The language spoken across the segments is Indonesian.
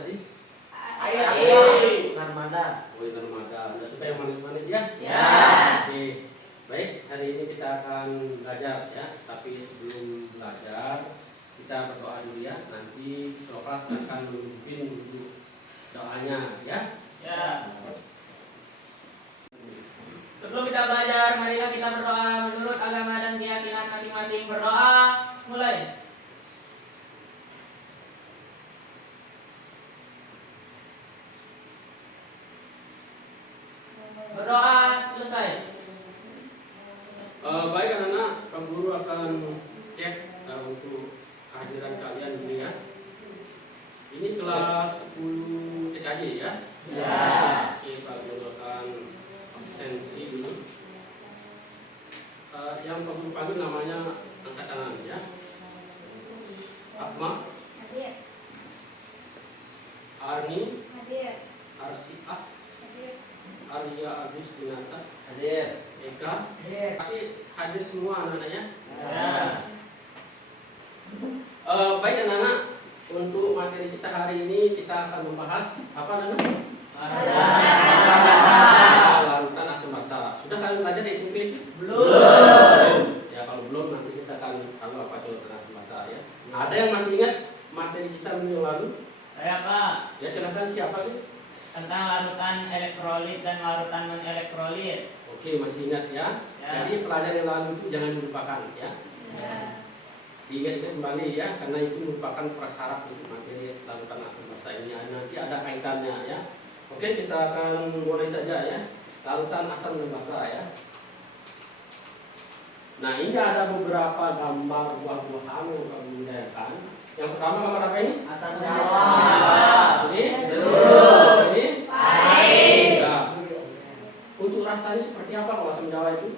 tadi? Air. Narmada. Oh, itu narmada. Udah suka yang manis-manis ya? Ya. Oke. Baik, hari ini kita akan belajar ya. Tapi sebelum belajar, kita berdoa dulu ya. Nanti Prokas akan memimpin untuk doanya ya. Ya. Sebelum kita belajar, marilah kita berdoa menurut agama dan keyakinan masing-masing. Berdoa, mulai. Berdoa, selesai. Baik anak-anak, Pak Guru akan cek untuk kehadiran kalian ini ya. Ini kelas 10 TKJ ya. Ya. Oke, Pak Guru akan absensi dulu. Yang Pak Guru panggil namanya angkat tangan ya. Akma, Hadir. Arni, Hadir. Arsiah, Hadir. Arya Agus Dinata, Hadir. Eka. Hadir. Pasti hadir semua anak-anaknya. Ya. Baik anak-anak, untuk materi kita hari ini kita akan membahas apa namanya? Larutan asam basa. Sudah kalian belajar di SMP? Belum. Ya kalau belum nanti kita akan tahu apa itu larutan asam basa ya. Ada yang masih ingat materi kita minggu yang lalu? Saya Pak, Ya silahkan siapa nih? tentang larutan elektrolit dan larutan non-elektrolit. Oke masih ingat ya. Ya. Jadi pelajaran yang lalu itu jangan dilupakan ya. Ya. Diingat-ingat kembali ya, karena itu merupakan prasyarat untuk materi larutan asam basa ini. Nanti ada kaitannya ya. Oke kita akan mulai saja ya. Larutan asam dan basa ya. Nah ini ada beberapa gambar buah-buahan yang kami gunakan. Yang pertama gambar apa ini? Asam Jawa. Ini Jeruk. Ini Pahit. Ya. Untuk rasanya seperti apa kalau asam Jawa itu?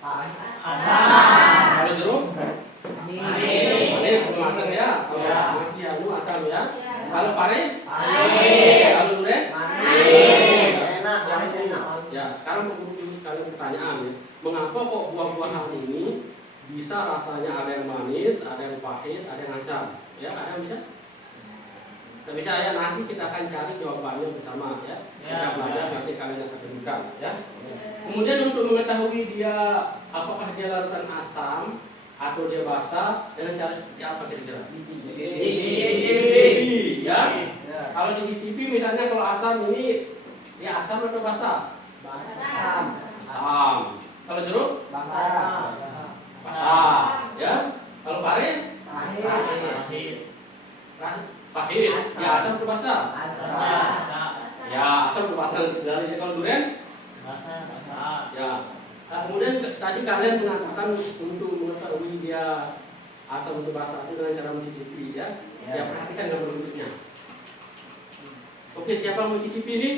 Asam. Kalau jeruk? Manis. Manis, belum asam ya. Kalau Ya. masih anu asam ya. Ya. Kalau pare? Pahit. Kalau durian? Manis. Enak, manis enak. Ya, sekarang perlu kalian pertanyaan ya. Mengapa kok buah-buahan ini bisa rasanya ada yang manis, ada yang pahit, ada yang asam? Ya, ada yang bisa? Tidak bisa ya, nanti kita akan cari jawabannya bersama ya. Kita belajar nanti kalian akan temukan ya. Kemudian untuk mengetahui dia apakah dia larutan asam atau dia basa dengan cara seperti apa kira-kira? Dicicipi ya. Kalau dicicipi misalnya kalau asam ini dia asam atau basa? Asam. Asam. Kalau jeruk? Basa. Ya. Kalau pare? Pahit. Pahit. Ya asam atau basa? Ya asam atau basa dari kalau durian? Basa. Ya. Nah, kemudian tadi kalian mengatakan untuk mengetahui dia asam atau basa itu dengan cara mencicipi ya. Ya perhatikan gambar berikutnya. Oke, siapa yang mau cicipi ini?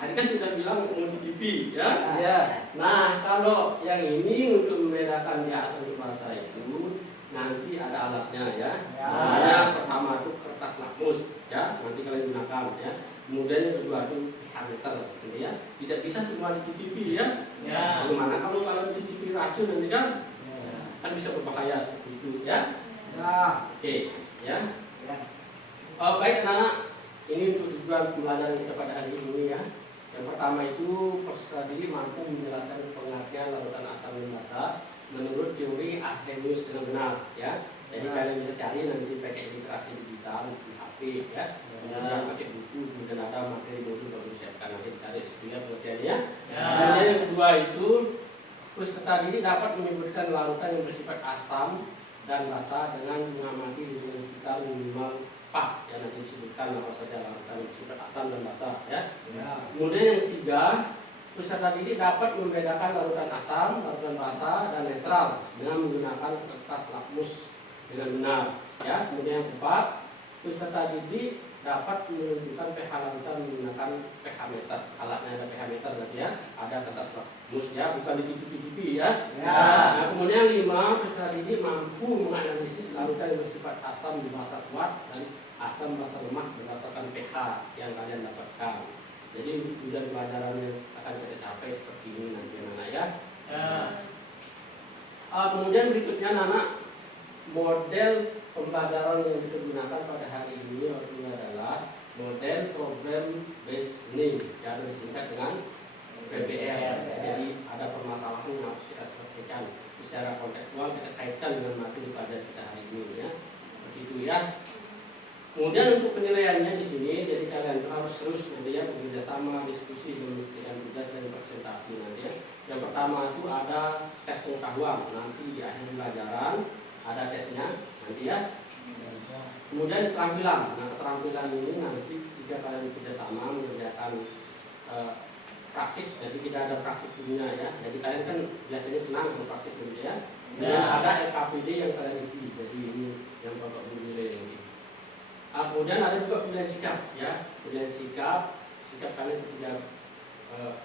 Tadi kan sudah bilang mau cicipi ya. Ya. Nah, kalau yang ini untuk membedakan dia asam atau basa itu nanti ada alatnya ya. Ya. Namanya pertama itu kertas lakmus ya, nanti kalian gunakan ya. Kemudian yang kedua itu meter gitu ya. Tidak bisa semua dicicipi ya. Ya. Bagaimana kalau kalian cicipi racun nanti kan bisa berbahaya itu ya. Oke ya. Baik anak-anak, ini untuk tujuan pembelajaran kita pada hari ini ya. Yang pertama itu peserta didik mampu menjelaskan pengertian larutan asam dan basa menurut teori Arrhenius dengan benar ya. Jadi kalian bisa cari nanti pakai literasi digital di HP ya. Kemudian pakai buku, kemudian ada materi modul yang disiapkan nanti cari sendiri pengertiannya. Kemudian yang kedua itu peserta didik dapat menyebutkan larutan yang bersifat asam dan basa dengan mengamati hubungan sekitar minimal 4 yang nanti disebutkan apa saja larutan yang bersifat asam dan basa ya. Kemudian yang ketiga, peserta didik dapat membedakan larutan asam, larutan basa dan netral dengan menggunakan kertas lakmus dengan benar ya. Kemudian yang keempat, peserta didik dapat menentukan pH larutan menggunakan pH meter. Alatnya ada pH meter berarti ya, ada kertas lakmus ya, bukan dicicipi-cicipi ya. Nah, kemudian yang lima, peserta didik mampu menganalisis larutan yang bersifat asam di basa kuat dan asam basa lemah berdasarkan pH yang kalian dapatkan. Jadi tujuan pelajaran yang akan kita capai seperti ini nanti anak ya. Kemudian berikutnya anak model pembelajaran yang kita gunakan pada hari ini adalah model problem based learning yang disingkat dengan PBL. Jadi ada permasalahan yang harus kita selesaikan secara kontekstual, kita kaitkan dengan materi pada kita hari ini, ya. Begitu ya. Kemudian untuk penilaiannya di sini, jadi kalian harus terus ya bekerja sama, diskusi, menyelesaikan tugas dan presentasi nanti. Ya. Yang pertama itu ada tes pengetahuan, nanti di akhir pelajaran ada tesnya nanti ya. Kemudian keterampilan, nah keterampilan ini nanti jika kalian bekerja sama mengerjakan praktik, jadi kita ada praktik dunia ya. Jadi kalian kan biasanya senang untuk praktik dunia ya. Dan ada LKPD yang kalian isi, jadi ini yang bapak menilai ini. Kemudian ada juga pilihan sikap ya, pilihan sikap kalian ketika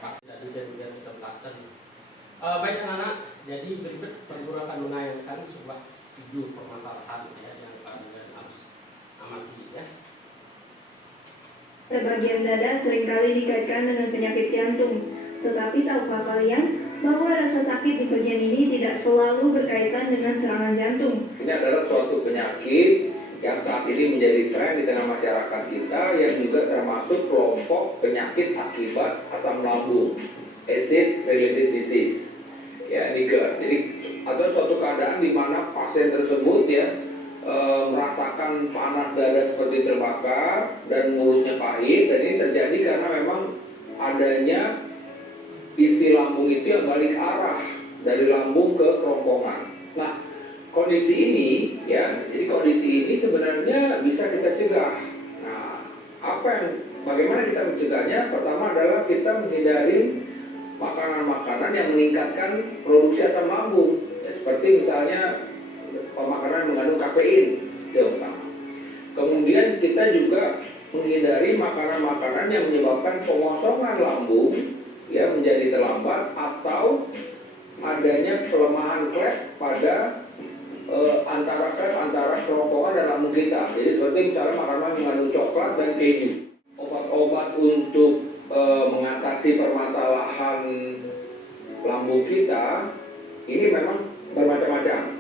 praktik dan juga tadi. Baik anak-anak, jadi berikut Guru akan menayangkan sebuah video permasalahan ya yang kalian harus amati ya. Bagian dada seringkali dikaitkan dengan penyakit jantung. Tetapi tahukah kalian bahwa rasa sakit di bagian ini tidak selalu berkaitan dengan serangan jantung? Ini adalah suatu penyakit yang saat ini menjadi tren di tengah masyarakat kita, yang juga termasuk kelompok penyakit akibat asam lambung, acid related disease. Ya, NIGA. Jadi ada suatu keadaan di mana pasien tersebut ya merasakan panas dada seperti terbakar dan mulutnya pahit, dan ini terjadi karena memang adanya isi lambung itu yang balik arah dari lambung ke kerongkongan. Nah, kondisi ini ya, jadi kondisi ini sebenarnya bisa kita cegah. Nah, bagaimana kita mencegahnya? Pertama adalah kita menghindari makanan-makanan yang meningkatkan produksi asam lambung, ya, seperti misalnya makanan mengandung kafein, itu yang pertama. Kemudian kita juga menghindari makanan-makanan yang menyebabkan pengosongan lambung ya menjadi terlambat, atau adanya pelemahan klep pada antara kerongkongan dan lambung kita. Jadi seperti misalnya makanan mengandung coklat dan keju. Obat-obat untuk mengatasi permasalahan lambung kita ini memang bermacam-macam.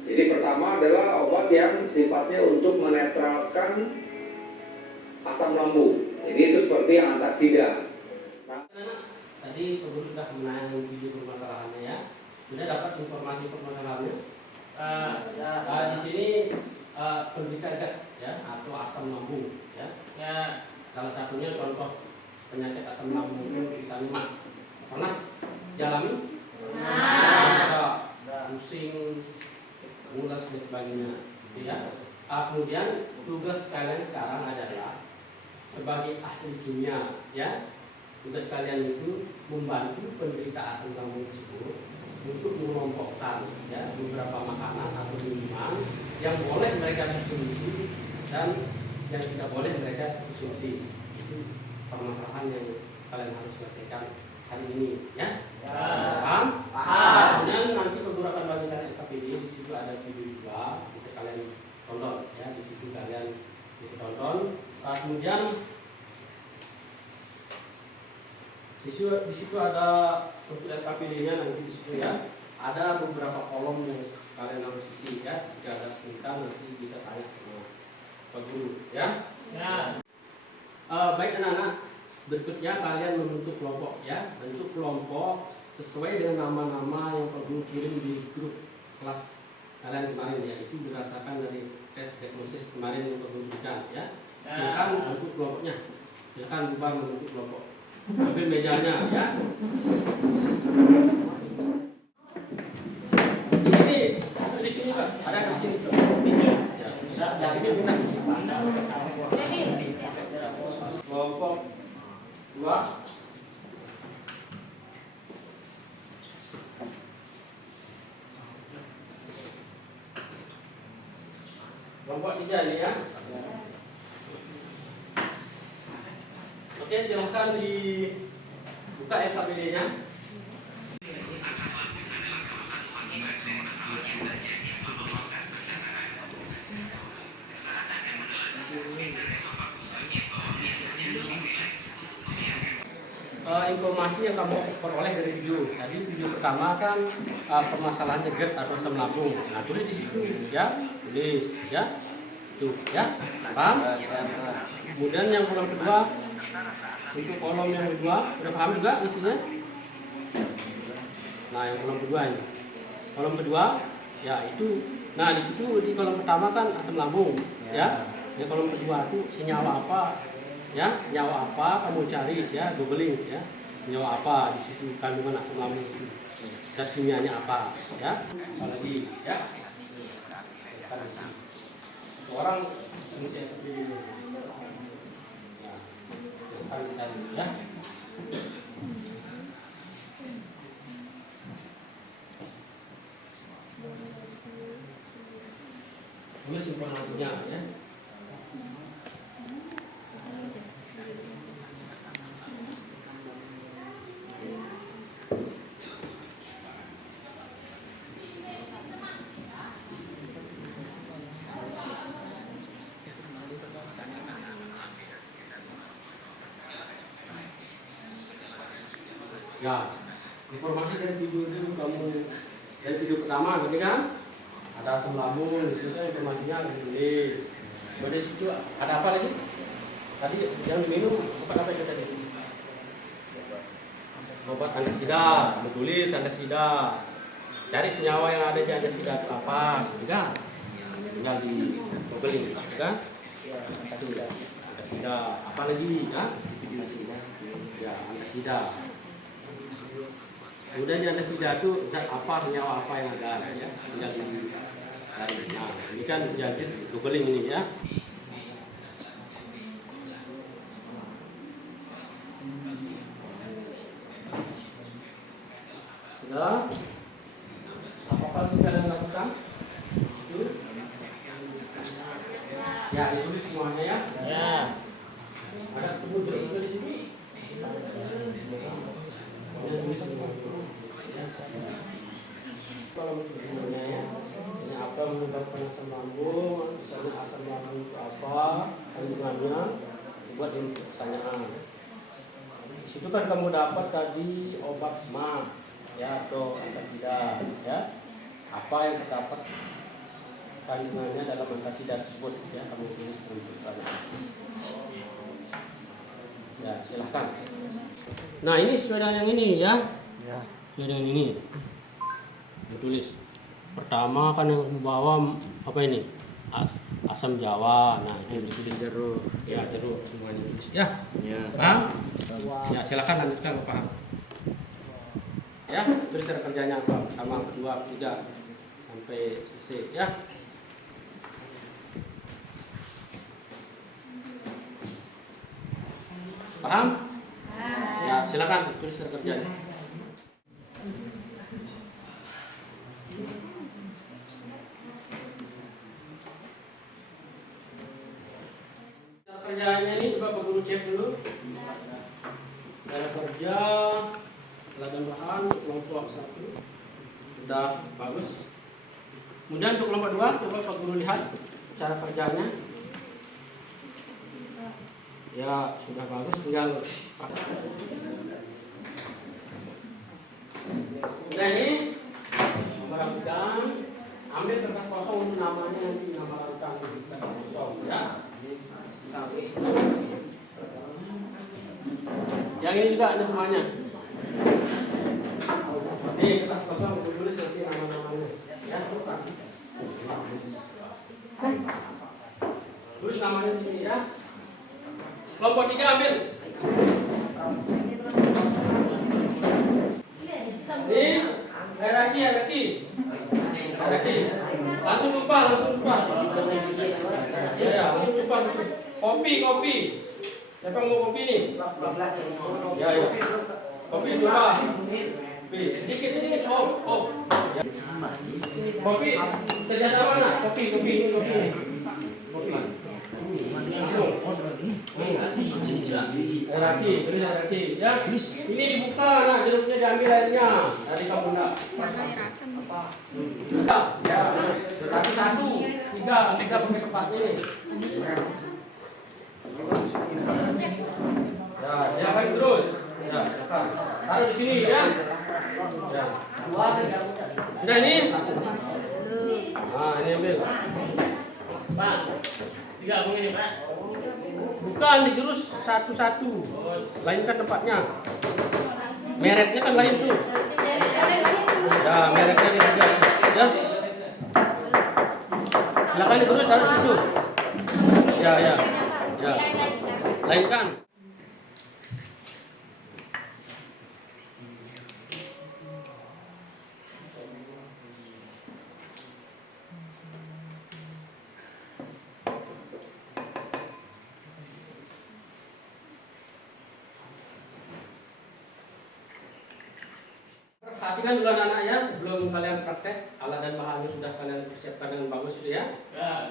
Jadi pertama adalah obat yang sifatnya untuk menetralkan asam lambung. Jadi itu seperti yang antasida. Nah, tadi Guru sudah menayangkan video permasalahannya ya. Sudah dapat informasi permasalahannya. Di sini penderita GERD ya, atau asam lambung ya. Ya, salah satunya contoh penyakit asam lambung itu misalnya pernah dialami? Bisa pusing, mules dan sebagainya, gitu ya. Kemudian tugas kalian sekarang adalah sebagai ahli kimia, ya. Tugas kalian itu membantu penderita asam lambung tersebut untuk mengelompokkan ya beberapa makanan atau minuman yang boleh mereka konsumsi dan yang tidak boleh mereka konsumsi. Itu permasalahan yang kalian harus selesaikan hari ini, ya. Paham? Kemudian nanti Guru akan bagikan LKPD, di situ ada video juga, bisa kalian tonton, ya. Di situ kalian bisa tonton. Kemudian di situ ada untuk LKPD-nya nanti di situ ya. Ada beberapa kolom yang kalian harus isi ya. Jika ada kesulitan nanti bisa tanya sama Pak Guru, ya. Baik anak-anak. Berikutnya kalian membentuk kelompok ya, bentuk kelompok sesuai dengan nama-nama yang Guru kirim di grup kelas kalian kemarin ya, itu berdasarkan dari tes diagnosis kemarin yang Guru berikan ya. Silakan bentuk kelompoknya, silakan bubar membentuk kelompok. Ambil mejanya ya. Di sini Pak, ada di sini. Di sini benar. Kelompok 2 kelompok 3 nih ya. Oke, silahkan dibuka LKPD-nya. Informasi yang kamu peroleh dari video tadi, video pertama kan permasalahannya GERD atau asam lambung. Nah, tulis di situ ya, tulis, ya. Tuh, ya. Paham? Kemudian yang kolom kedua, untuk kolom yang kedua, sudah paham juga isinya? Nah, yang kolom kedua ini. Kolom kedua, ya itu. Nah, di situ di kolom pertama kan asam lambung, ya. Di kolom kedua itu senyawa apa? Ya, senyawa apa kamu cari, ya, googling, ya. Senyawa apa di situ kandungan asam lambung itu? Zat kimianya apa, ya? Apalagi, ya. Orang mesti seperti ini. Ya, akan dicari, ya. Ini simpan lampunya, ya. Ya, informasi dari video itu kamu dari video pertama, ini kan ada asam lambung, itu kan informasinya ditulis. Pada situ ada apa lagi? Tadi yang diminum obat apa itu tadi? Obat antasida, ditulis antasida. Cari senyawa yang ada di antasida itu apa? Tidak, tinggal di googling, kan? Antasida, apa lagi? Ya, ya antasida. Kemudian yang antasida itu zat apa, senyawa apa yang ada, ya, tinggal di. Nah, ini kan jadi googling ini, ya. Sudah? Apakah kalian lakukan? Ya, ditulis semuanya, ya. Ya. Ada ketemu jeruk di sini. Kalau semuanya, ya. Ini apa menyebabkan asam lambung? Misalnya asam lambung itu apa? Kandungannya, buat pertanyaan. Di situ kan kamu dapat tadi obat ma, ya, atau antasida, ya. Apa yang terdapat kandungannya dalam antasida tersebut, ya, kamu tulis dalam pertanyaan. Ya, silahkan. Nah, ini sesuai dengan yang ini, ya. Sesuai dengan ini. Ditulis. Pertama kan yang membawa apa ini? Asam Jawa. Nah, itu ditulis jeruk. Ya, jeruk semuanya ditulis. Ya. Ya. Paham? Ya, silakan lanjutkan kalau paham. Ya, tulis cara kerjanya apa? Sama kedua, ketiga sampai selesai, ya. Paham? Ya, silakan tulis cara kerjanya. Kerjanya ini coba Pak Guru cek dulu. Cara kerja teladan bahan kelompok 1 sudah bagus. Kemudian untuk kelompok 2 coba Pak Guru lihat cara kerjanya. Ya, sudah bagus, tinggal udah ini merapikan, ambil kertas kosong untuk namanya nanti nama larutan kertas kosong, ya. Yang ini juga ada semuanya. Ini kertas kosong untuk tulis nanti nama-namanya, ya. Tulis namanya di sini, ya. Kelompok 3 ambil. Ini hierarki. Langsung lupa. Ya, langsung lupa. Kopi. Siapa mau kopi nih? Ya. Kopi lupa. Sedikit. Oh. Ya. Kopi kerjasama mana? Kopi. Hierarki, ya. Ini dibuka, nah jeruknya diambil airnya. Tadi kamu enggak. Ya, satu, tiga pakai tempatnya ini. Ya, siapkan terus. Ya, taruh di sini, ya. Ya. Sudah ini? Nah, ini ambil. Bukan digerus satu-satu. Lainkan tempatnya. Mereknya kan lain tuh. Ya, mereknya dia juga. Ya. Silakan digerus taruh situ. Ya. Lainkan. Perhatikan dulu anak-anak ya, sebelum kalian praktek, alat dan bahannya sudah kalian persiapkan dengan bagus itu ya.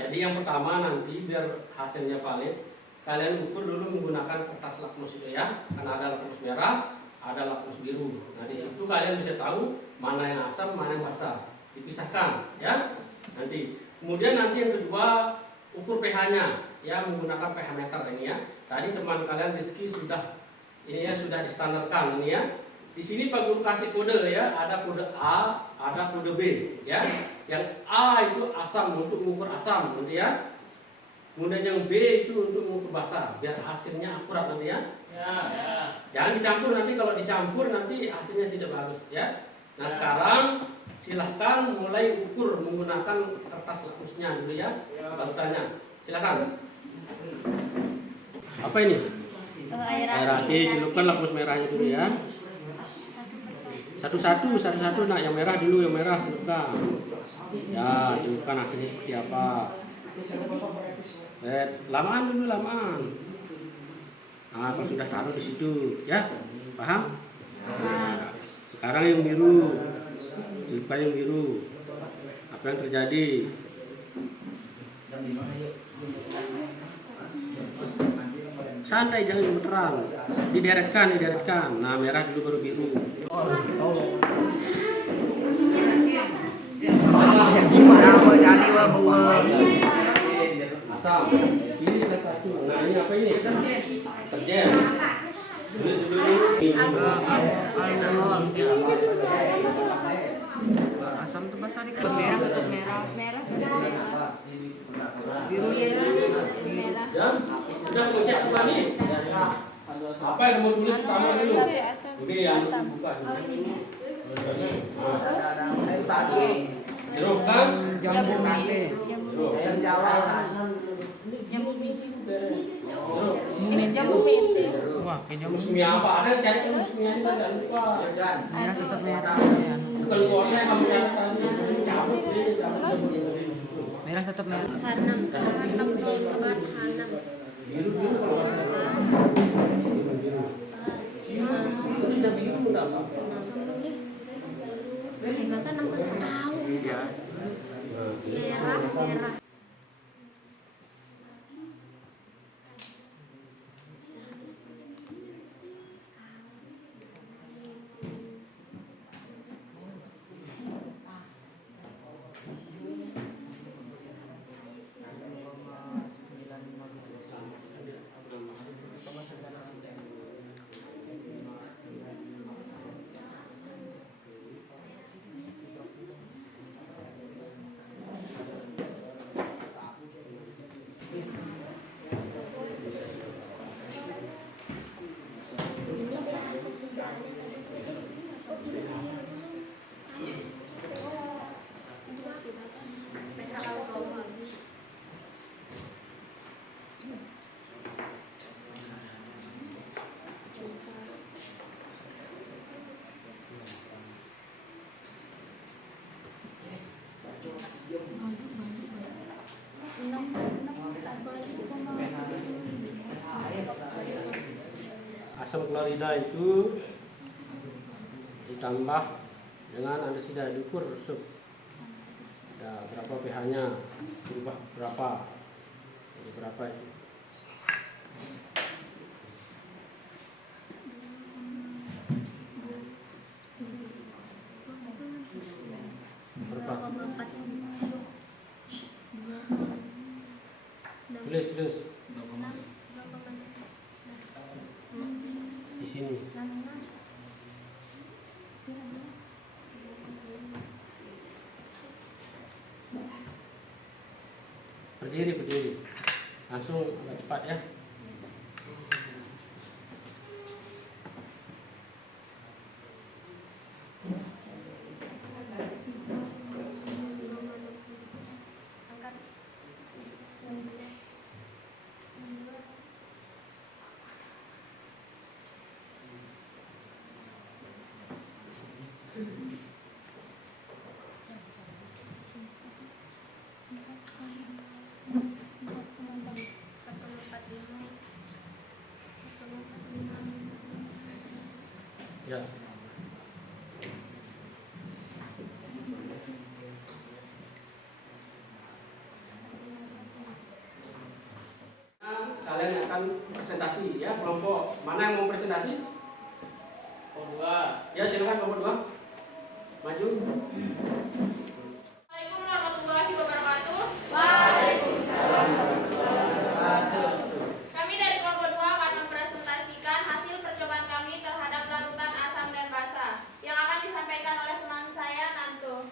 Jadi yang pertama nanti biar hasilnya valid, kalian ukur dulu menggunakan kertas lakmus itu ya. Karena ada lakmus merah, ada lakmus biru. Nah di situ kalian bisa tahu mana yang asam, mana yang basah. Dipisahkan ya. Nanti kemudian nanti yang kedua ukur pH-nya ya, menggunakan pH meter ini ya. Tadi teman kalian Rizky sudah ini ya, sudah distandarkan ini ya. Di sini Pak Guru kasih kode ya, ada kode A, ada kode B ya. Yang A itu asam, untuk mengukur asam nanti ya. Kemudian yang B itu untuk mengukur basah, biar hasilnya akurat nanti ya. Jangan dicampur, nanti kalau dicampur nanti hasilnya tidak bagus ya. Nah sekarang silahkan mulai ukur menggunakan kertas lakmusnya dulu ya. Barutannya, silahkan. Apa ini? Air aki, celupkan lakmus merahnya dulu ya. Satu-satu, nah yang merah dulu, yang merah celupkan. Ya, celupkan hasilnya seperti apa. Lamaan dulu, lamaan. Nah, kalau sudah taruh di situ, ya, paham? Nah, sekarang yang biru, celupkan yang biru. Apa yang terjadi? Santai, jangan gemeteran. Dideretkan. Nah, merah dulu baru biru. Asam. Ini salah satu. Nah, ini apa ini? Terjen. Tulis dulu. Asam itu bahasa di merah biru merah. Ya, sudah mau cek semua nih. Apa yang mau tulis pertama dulu? Oke, yang dibuka dulu. Jeruk kan? Jambu mete. Jambu mete. Wah, musimnya apa? Ada yang cari musimnya ini jangan lupa. Merah tetap merah. Bukan kuahnya kamu cari tadi. Cabut deh, cabut yang disusun. Merah tetap merah. Hanam tebar hanam. Biru sudah biru udah apa? Masa enam tahu. Merah. Asam klorida itu ditambah dengan andesida, diukur sup. Ya, berapa pH-nya? Berubah berapa? Jadi berapa itu? Berapa? Tulis. Di sini. Berdiri. Langsung agak cepat ya. Ya. Kalian akan presentasi ya, kelompok mana yang mau presentasi? Kelompok 2. Ya, silakan kelompok 2. Maju. Assalamualaikum warahmatullahi wabarakatuh. Waalaikumsalam warahmatullahi wabarakatuh. Kami dari kelompok 2 akan mempresentasikan hasil percobaan kami terhadap larutan asam dan basa yang akan disampaikan oleh teman saya Nanto.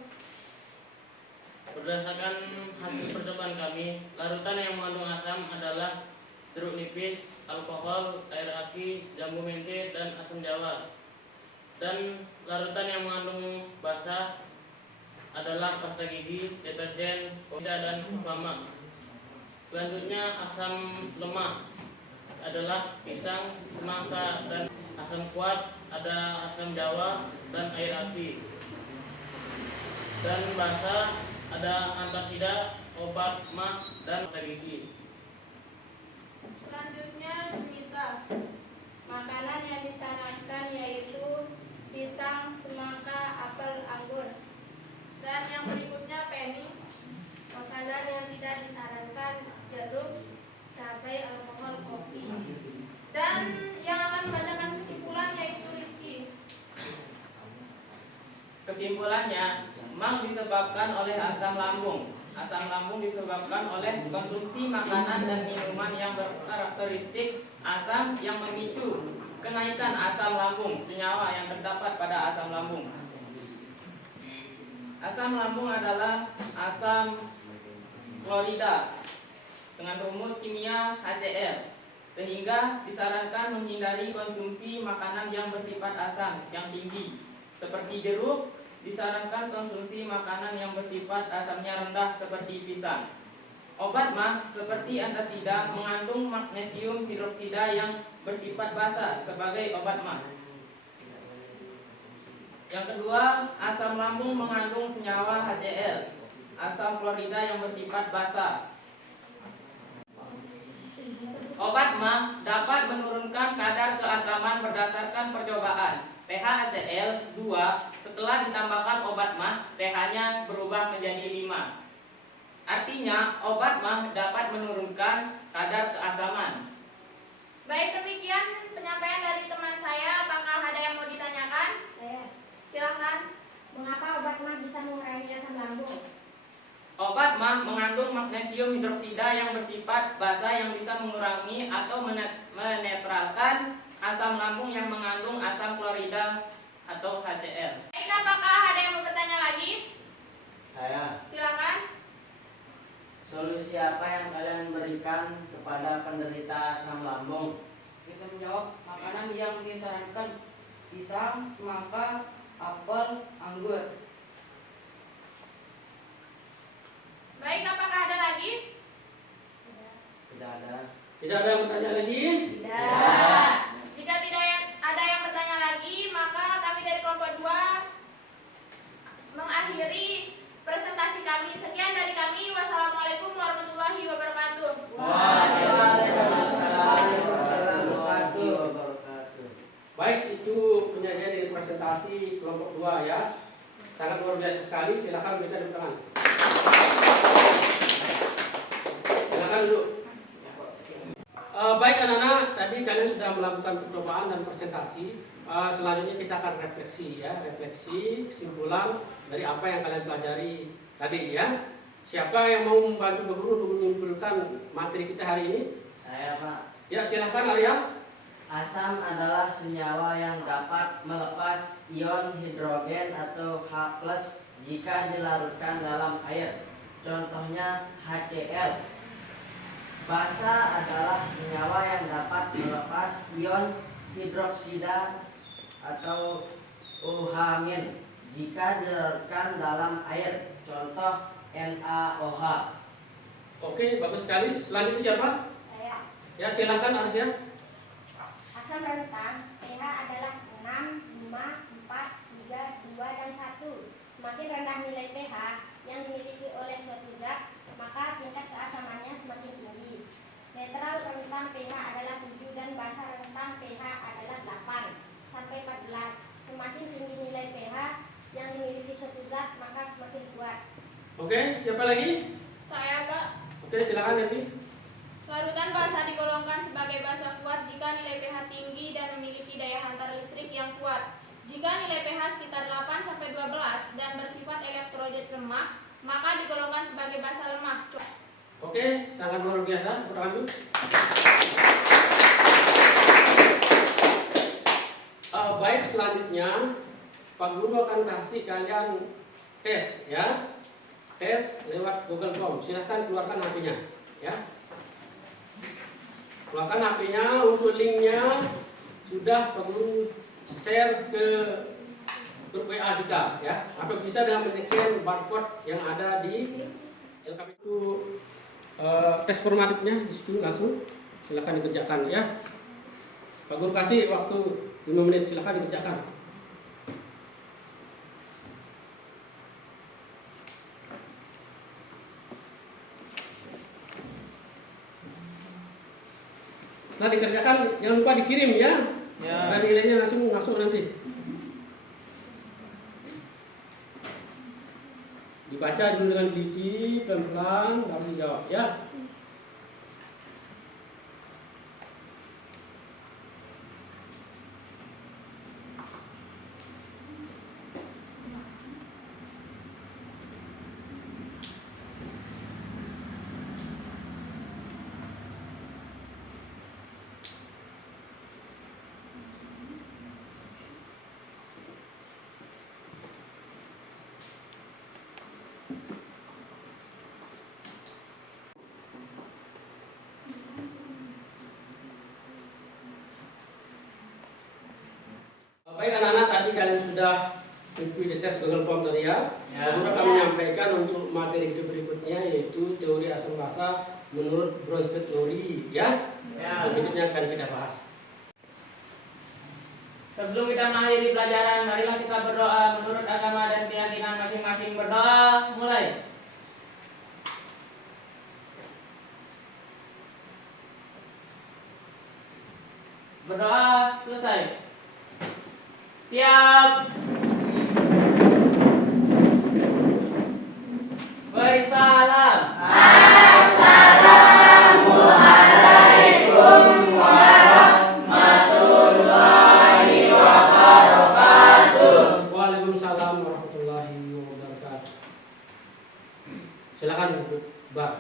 Berdasarkan hasil percobaan kami, larutan yang mengandung asam adalah jeruk nipis, alkohol, air aki, jambu mente, dan asam jawa. Dan larutan yang mengandung basa adalah pasta gigi, deterjen, koda, dan ufama. Selanjutnya asam lemah adalah pisang, semangka, dan asam kuat ada asam jawa dan air aki. Dan basa ada antasida, obat mah, dan pasta gigi. Selanjutnya Junita. Makanan yang disarankan yaitu pisang, semangka, apel, anggur. Dan yang berikutnya Penny. Makanan yang tidak disarankan jeruk, cabai, alkohol, kopi. Dan yang akan membacakan kesimpulan yaitu Rizky. Kesimpulannya, emang disebabkan oleh asam lambung. Asam lambung disebabkan oleh konsumsi makanan dan minuman yang berkarakteristik asam yang memicu kenaikan asam lambung, senyawa yang terdapat pada asam lambung. Asam lambung adalah asam klorida dengan rumus kimia HCl, sehingga disarankan menghindari konsumsi makanan yang bersifat asam yang tinggi, seperti jeruk. Disarankan konsumsi makanan yang bersifat asamnya rendah seperti pisang. Obat mah seperti antasida mengandung magnesium hidroksida yang bersifat basa sebagai obat mah. Yang kedua, asam lambung mengandung senyawa HCl, asam klorida yang bersifat basa. Obat mah dapat menurunkan kadar keasaman berdasarkan percobaan. pH HCl 2 setelah ditambahkan obat mah pH-nya berubah menjadi 5. Artinya obat mah dapat menurunkan kadar keasaman. Baik, demikian penyampaian dari teman saya. Apakah ada yang mau ditanyakan? Saya, Silahkan. mengapa obat mah bisa mengurangi asam lambung? Obat mah mengandung magnesium hidroksida yang bersifat basa yang bisa mengurangi atau menetralkan asam lambung yang mengandung asam klorida atau HCl. Baik, apakah ada yang mau bertanya lagi? Saya. Silakan. Solusi apa yang kalian berikan kepada penderita asam lambung? Bisa menjawab makanan yang disarankan pisang, semangka, apel, anggur. Baik, apakah ada lagi? Tidak ada. Tidak ada yang bertanya lagi? Tidak. Jika tidak ada yang bertanya lagi, maka kami dari kelompok 2 mengakhiri presentasi kami. Sekian dari kami. Wassalamualaikum warahmatullahi wabarakatuh. Waalaikumsalam warahmatullahi wabarakatuh. Baik, itu penyajian dari presentasi kelompok 2 ya. Sangat luar biasa sekali. Silakan kita duduk tangan. Silakan duduk. Baik anak-anak, tadi kalian sudah melakukan percobaan dan presentasi. Selanjutnya kita akan refleksi ya, refleksi kesimpulan dari apa yang kalian pelajari tadi ya. Siapa yang mau membantu guru untuk menyimpulkan materi kita hari ini? Saya, Pak. Ya, silahkan Arya. Asam adalah senyawa yang dapat melepas ion hidrogen atau H+ jika dilarutkan dalam air. Contohnya HCl. Basa adalah senyawa yang dapat melepas ion hidroksida atau OH- jika dilarutkan dalam air. Contoh NaOH. Oke, bagus sekali. Selanjutnya siapa? Saya, Ya, silahkan Arsya. asam rentan pH adalah 6, 5, 4, 3, 2, dan 1. Semakin rendah nilai pH yang dimiliki oleh suatu zat, maka tingkat keasamannya semakin tinggi. Netral rentan pH adalah 7 dan basa rentan pH adalah 8 sampai 14. Oke, siapa lagi? Saya, Pak. Oke, silakan Devi. Larutan bahasa digolongkan sebagai bahasa kuat jika nilai pH tinggi dan memiliki daya hantar listrik yang kuat. Jika nilai pH sekitar 8-12 dan bersifat elektrolit lemah, maka digolongkan sebagai bahasa lemah. Oke, sangat luar biasa. Tepuk tangan dulu. Baik, selanjutnya Pak Guru akan kasih kalian tes, ya. Tes lewat Google Form. Silahkan keluarkan HP-nya, ya. Keluarkan HP-nya. Untuk linknya sudah Pak Guru share ke grup WA kita, ya. Atau bisa dengan menycan barcode yang ada di LKP itu. Tes formatifnya di situ langsung. Silahkan dikerjakan, ya. Pak Guru kasih waktu 5 menit. Silahkan dikerjakan. Setelah dikerjakan, jangan lupa dikirim, ya. Dan nilainya langsung masuk nanti. Dibaca dulu dengan teliti, pelan-pelan, baru dijawab, ya. Baik anak-anak, tadi kalian sudah mengikuti tes Google Form tadi, ya. Kemudian kami menyampaikan untuk materi berikutnya yaitu teori asam basa menurut Bronsted teori, ya. Berikutnya akan kita bahas. Sebelum kita mengakhiri pelajaran, marilah kita berdoa menurut agama dan keyakinan masing-masing. Berdoa, mulai. Berdoa, selesai. Siap. Beri salam. Assalamualaikum warahmatullahi wabarakatuh. Waalaikumsalam warahmatullahi wabarakatuh. Silakan, Bar.